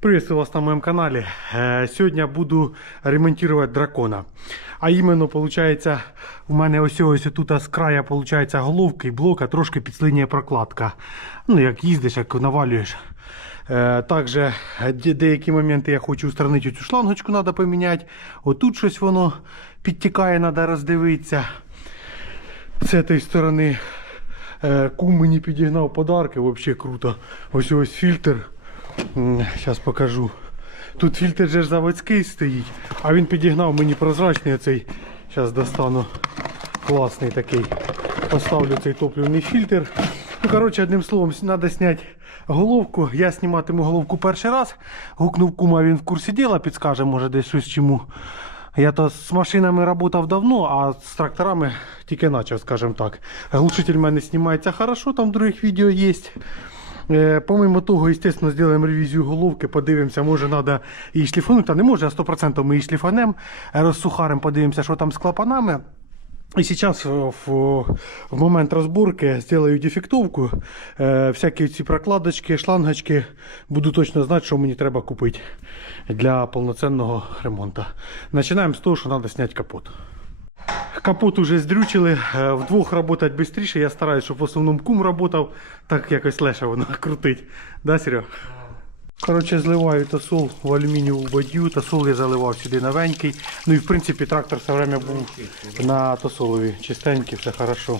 Приветствую вас на моем канале. Э, Сегодня буду ремонтировать дракона. А іменно, получается, у мене ось ось тут з края получается головки і блока трошки підслинює прокладка. Ну, як їздиш, як навалюєш. Е, Також деякі моменти я хочу устранити цю шлангочку, треба поміняти. Отут щось воно підтікає, треба роздивитися. З цієї сторони е, кум мені підігнав подарки, взагалі круто. Ось ось фільтр. Зараз покажу. Тут фільтр же заводський стоїть, а він підігнав мені прозрачний оцей. Зараз достану класний такий. Поставлю цей топливний фільтр. Ну, коротше, одним словом, треба зняти головку. Я зніматиму головку перший раз. Гукнув кума, він в курсі діла, підскаже, може десь щось чому. Я то з машинами працював давно, а з тракторами тільки почав, скажімо так. Глушитель в мене знімається хорошо, там в других відео є. Е, Помимо того, естественно, зробимо ревізію головки, подивимося, може треба її шліфанути, а не може, а 100% ми її шліфанемо, розсухаримо, подивимося, що там з клапанами. І зараз в, в момент розборки зроблю дефектовку. Е, всякі ці прокладочки, шлангочки. Буду точно знати, що мені треба купити для повноцінного ремонту. Починаємо з того, що треба зняти капот. Капот уже здрючили, е, вдвох працювати швидше. Я стараюсь, щоб в основному кум працював, так якось легше воно крутить. Да, Серег? Коротше, зливаю тосол в алюмінієву бадью, тосол я заливав сюди новенький. Ну і в принципі трактор все время був на тосолові. Чистенький, все хорошо.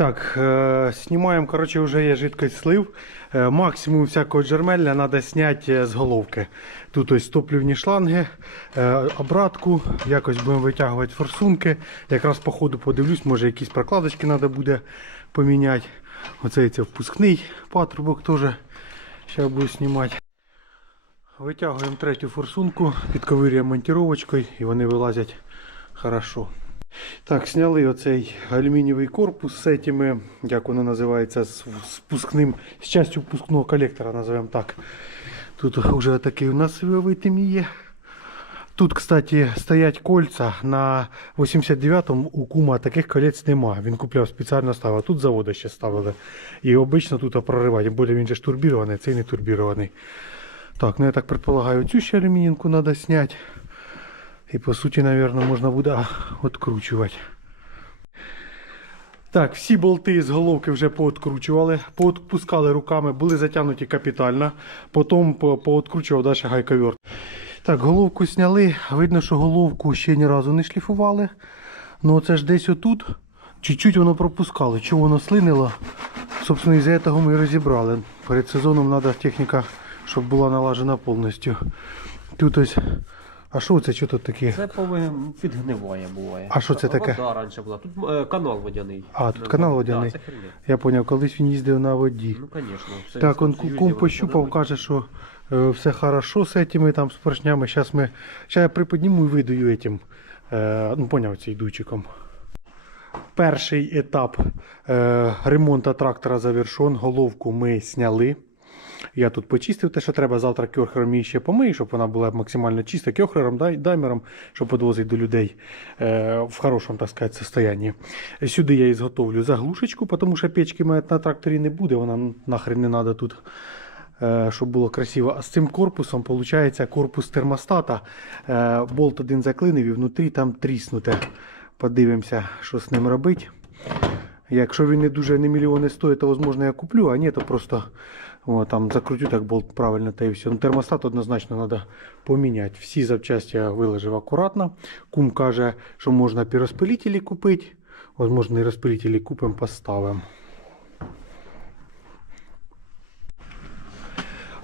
Так, е, знімаємо, коротше, вже є жидкость слив. Е, максимум всякого джермеля треба зняти з головки. Тут ось топлівні шланги, е, обратку, якось будемо витягувати форсунки. Якраз по ходу подивлюсь, може якісь прокладочки треба буде поміняти. Оцей це впускний патрубок теж. Зараз буду знімати. Витягуємо третю форсунку, підковирюємо монтировочкою і вони вилазять хорошо. Так, зняли оцей алюмінієвий корпус з цими, як воно називається, з спускним, з частю впускного колектора, називаємо так. Тут вже такий у нас витим є. Тут, кстати, стоять кольця на 89-му у кума таких колець нема. Він купляв спеціально ставив. Тут заводи ще ставили. І обично тут проривати. Бо він же турбірований, цей не турбірований. Так, ну я так предполагаю, цю ще алюмінінку треба зняти. І по суті, мабуть, можна буде відкручувати. Так, всі болти з головки вже пооткручували, поотпускали руками, були затягнуті капітально, потім пооткручував далі гайковерт. Так, головку зняли. Видно, що головку ще ні разу не шліфували. Ну це ж десь отут. Чуть-чуть воно пропускало. Чого воно слинило? Собственно, із-за цього ми і розібрали. Перед сезоном треба техніка, щоб була налажена повністю. Тут ось. А що це що тут таке? Це повинен підгниває буває. А що це таке? Вода раніше була. Тут е, канал водяний. А, тут канал да, водяний. це херня. Я зрозумів, колись він їздив на воді. Ну, звісно. Так, Союзі кум пощупав, каже, що е, все хорошо з цими там з поршнями. Зараз ми. Зараз я приподніму і видаю этим. Е, ну, поняв, цим дуйчиком. Перший етап е, ремонту трактора завершен. Головку ми зняли. Я тут почистив те, що треба. Завтра кьохером її ще помию, щоб вона була максимально чиста кьохером, дай, даймером, щоб підвозити до людей е, в хорошому, так сказати, состоянні. Сюди я зготовлю заглушечку, тому що печки на тракторі не буде, вона нахрен не треба тут. е, Щоб було красиво. А з цим корпусом виходить корпус термостата. Е, Болт один заклинив і внутрі там тріснуте. Подивимося, що з ним робити. Якщо він не дуже не мільйони стоїть, то можливо я куплю, а ні, то просто о, там закрутю так болт правильно та і все. Ну, термостат однозначно треба поміняти. Всі запчасті я виложив акуратно. Кум каже, що можна пірозпилителі купити. Возможно, і розпилителі купимо, поставимо.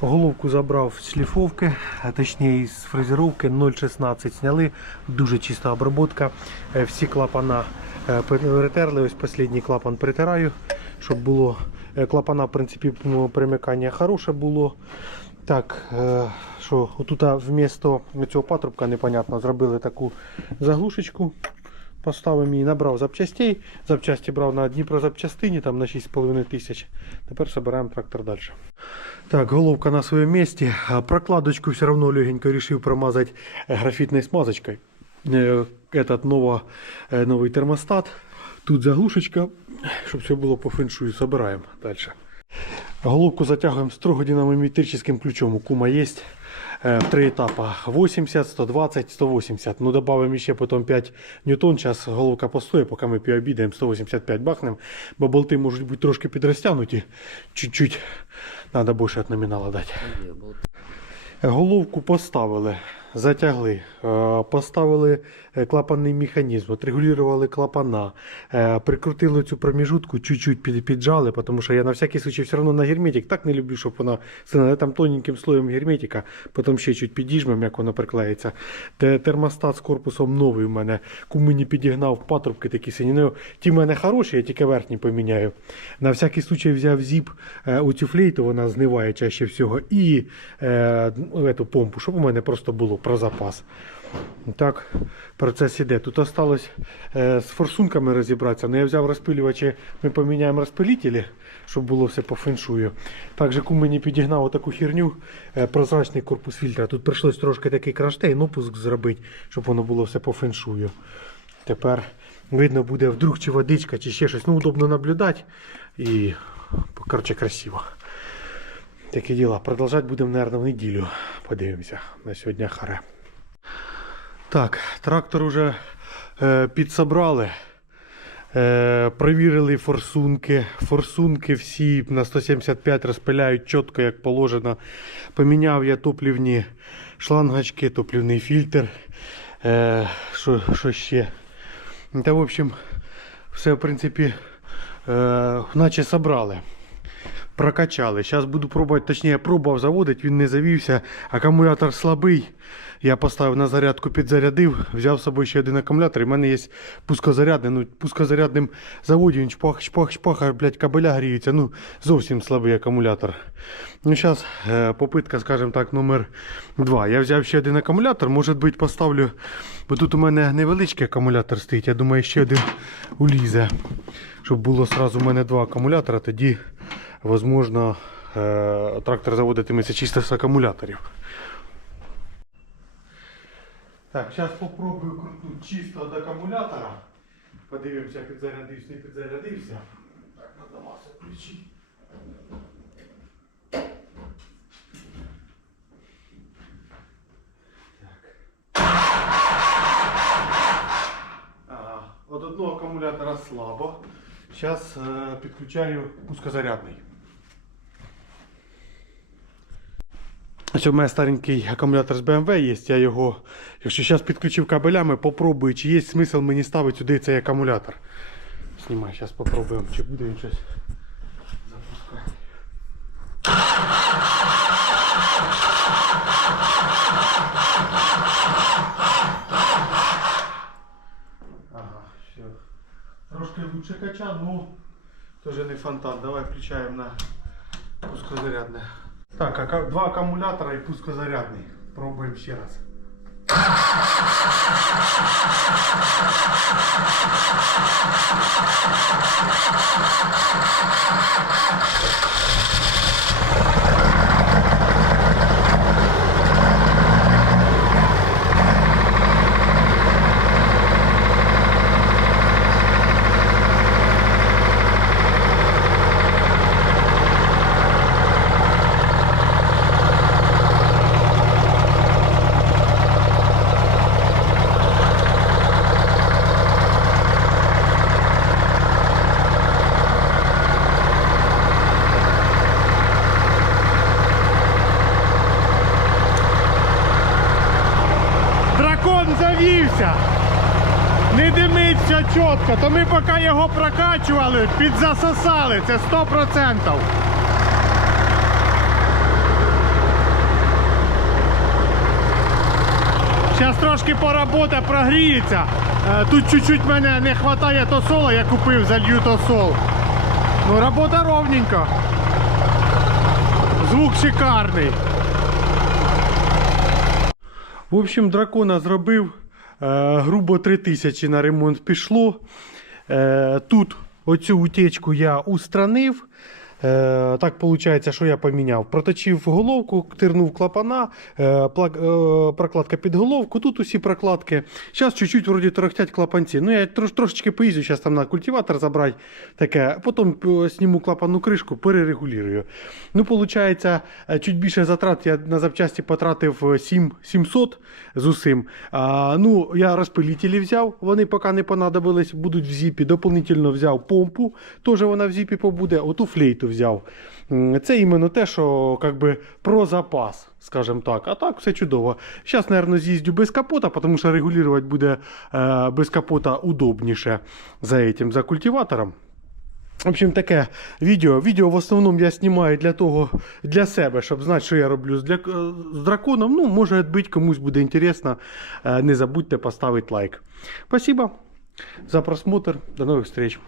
Головку забрав з шліфовки, а точніше з фрезеровки 0,16 зняли. Дуже чиста обробка. Е, Всі клапана е, перетерли. Ось останній клапан притираю, щоб було е, клапана, в принципі, м, примикання хороше було. Так, е, що отут вмісто цього патрубка непонятно зробили таку заглушечку. Поставив її, набрав запчастей. Запчасті брав на Дніпрозапчастині, там на 6,5 тисяч. Тепер збираємо трактор далі. Так, головка на своем месте. А Прокладочку все равно легенько решил промазать э, графитной смазочкой. Э, Этот ново, э, новый термостат. Тут заглушечка, чтобы все было по фэншую. Собираем дальше. Головку затягуємо строго динамометрическим ключом. У кума є е, в три етапи 80, 120, 180. Ну, додаємо ще потім 5 ньютон. Зараз головка постоїть, поки ми півобідаємо 185 бахнемо. Бо болти можуть бути трошки підрозтягнуті. Чуть-чуть треба більше від номінала дати. Ні, болт. Головку поставили, затягли, е, поставили е, клапанний механізм, отрегулювали клапана, е, прикрутили цю проміжутку, чуть-чуть піджали, тому що я на всякий случай все одно на герметик так не люблю, щоб вона але там тоненьким слоєм герметика, потім ще чуть підіжмем, як воно приклеїться. Термостат з корпусом новий у мене, кум підігнав патрубки такі сині. Ну, ті в мене хороші, я тільки верхні поміняю. На всякий случай взяв зіп у цю флейту, вона зниває чаще всього, і е, ету помпу, щоб у мене просто було про запас. Так, процес іде. Тут осталось е, з форсунками розібратися. Ну, я взяв розпилювачі, ми поміняємо розпилителі, щоб було все по феншую. Також кум мені підігнав таку херню, е, прозрачний корпус фільтра. Тут прийшлось трошки такий кронштейн, опуск зробити, щоб воно було все по феншую. Тепер видно буде вдруг чи водичка, чи ще щось. Ну, удобно наблюдати і коротше красиво. Такі діла. Продовжати будемо, мабуть, в неділю. Подивимося. На сьогодні харе. Так, трактор уже е, підсобрали. Е, провірили форсунки. Форсунки всі на 175 розпиляють чітко, як положено. Поміняв я топлівні шлангочки, топлівний фільтр. Е, що, що ще? Та, в общем, все, в принципі, е, наче собрали. Прокачали. Зараз буду пробувати, точніше, пробував заводити, він не завівся. Акумулятор слабий. Я поставив на зарядку, підзарядив, взяв з собою ще один акумулятор. І в мене є пускозарядний. Ну, пускозарядним заводі він чпах, чпах, чпах, блядь, кабеля гріються. Ну, зовсім слабий акумулятор. Ну, зараз е, попитка, скажімо так, номер 2. Я взяв ще один акумулятор, може бути, поставлю, бо тут у мене невеличкий акумулятор стоїть. Я думаю, ще один улізе. Щоб було сразу у мене два акумулятора, тоді, возможно, е, трактор заводитиметься чисто з акумуляторів. Так, зараз попробую крутнути чисто від акумулятора. Подивимося, підзарядився, не підзарядився. Так, треба масу включити. Ага, От одного акумулятора слабо. Зараз е, підключаю пускозарядний. Ось у мене старенький акумулятор з BMW є, я його, якщо зараз підключив кабелями, попробую, чи є смисл мені ставити сюди цей акумулятор. Знімай, зараз попробуємо, чи буде він щось запускати. Ага, все. Трошки лучше кача, ну тоже не фонтан. Давай включаємо на пускозарядне. Так, ака- два акумулятора і пускозарядний. Пробуємо ще раз. Завівся! Не димить все чітко, то ми поки його прокачували, підзасосали, це 100%. Зараз трошки поработа прогріється. Е, Тут чуть-чуть мене не вистачає тосола, я купив, залью тосол. Ну, робота ровненько. Звук шикарний. В общем, дракона зробив. Е, грубо 3000 на ремонт пішло. Е, тут оцю утечку я устранив. Е, так виходить, що я поміняв. Проточив головку, тирнув клапана, е, е, прокладка під головку. Тут усі прокладки. Зараз чуть-чуть вроді торохтять клапанці. Ну, я трош, трошечки поїздю, зараз там на культиватор забрати. Таке. Потім зніму клапанну кришку, перерегулюю. Ну, виходить, чуть більше затрат я на запчасті потратив е, 7 700 з усім. А, ну, я розпилителі взяв, вони поки не понадобились, будуть в зіпі. Дополнительно взяв помпу, теж вона в зіпі побуде. Оту флейту взяв. Це іменно те, що как би, про запас, скажімо так. А так, все чудово. Зараз, мабуть, з'їздю без капота, тому що регулювати буде е, без капота удобніше за этим, за культиватором. В общем, таке відео. Відео в основному я знімаю для того, для себе, щоб знати, що я роблю з, для, е, з драконом. Ну, може бути, комусь буде інтересно. Е, Не забудьте поставити лайк. Спасибо за просмотр. До нових встреч.